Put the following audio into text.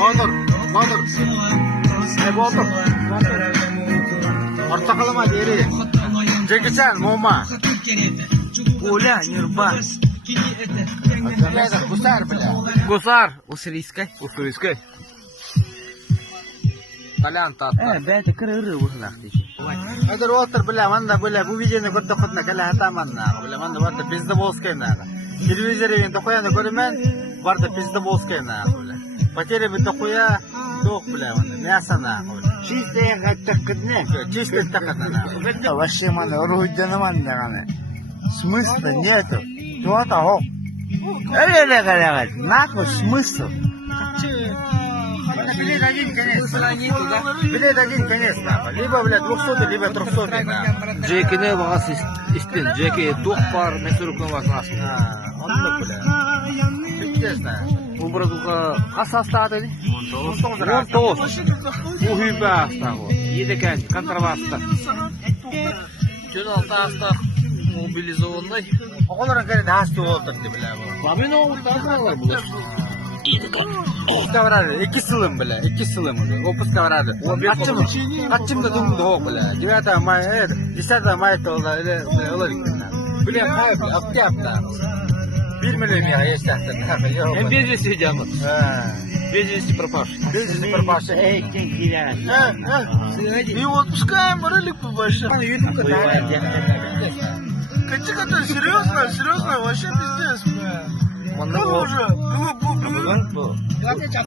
Bahadır. Bahadır. Orta kalama deri. Jackie Chan, Moma. Оля, Нирба. Gusar bile. Гусар. Уссурийская. Уссурийской. Talyan tatlı. Бәті кірі бұғылақ дейші. Eğer otur bile, manda bile bu videonu gördük kutuna kala hataman na. Bile manda vardı bizde bolskay na. Televizörü ben tokuyanı görmen vardı bizde bolskay na. Потери bir tokuya yok bile manda. Ne asana? Чистая катакадне. Чисто такана на. Вообще, мана, руйдана манда, мана. Смысла нету. Кто-то хоп. Нахуй смысл. Билет один конец на. Либо, блядь, 200, либо 300 на. Джекине бағасы істен. Джеки тоқ бар, месурукын бағасын астын. Onu bile. Biteceğiz na. Бұл бұрадуға қасы астағы деді? 19 lira. 19. Бұл хүйбе астағы. Едекен, контрабаста. Жөн алты астақ мобилизованный. Oğulların gari hasta oldu bile bu. Бабин оғылтағы қалар бұлар. Opus varardı. 2 sılım bile. 2 sılım bile. Opus varardı. Kaçım da dumdu o bile. 9 may, 10 may oldu. Öyle bile kayıp. Apti apti. 1 milyon ya yaşattı. Hem безвести едеміз. Безвести пропаш. Безвести пропавший. И отпускаем ролик побольше. Катя, серьезно, вообще пиздец, бля. Онда Было уже, было. бұл.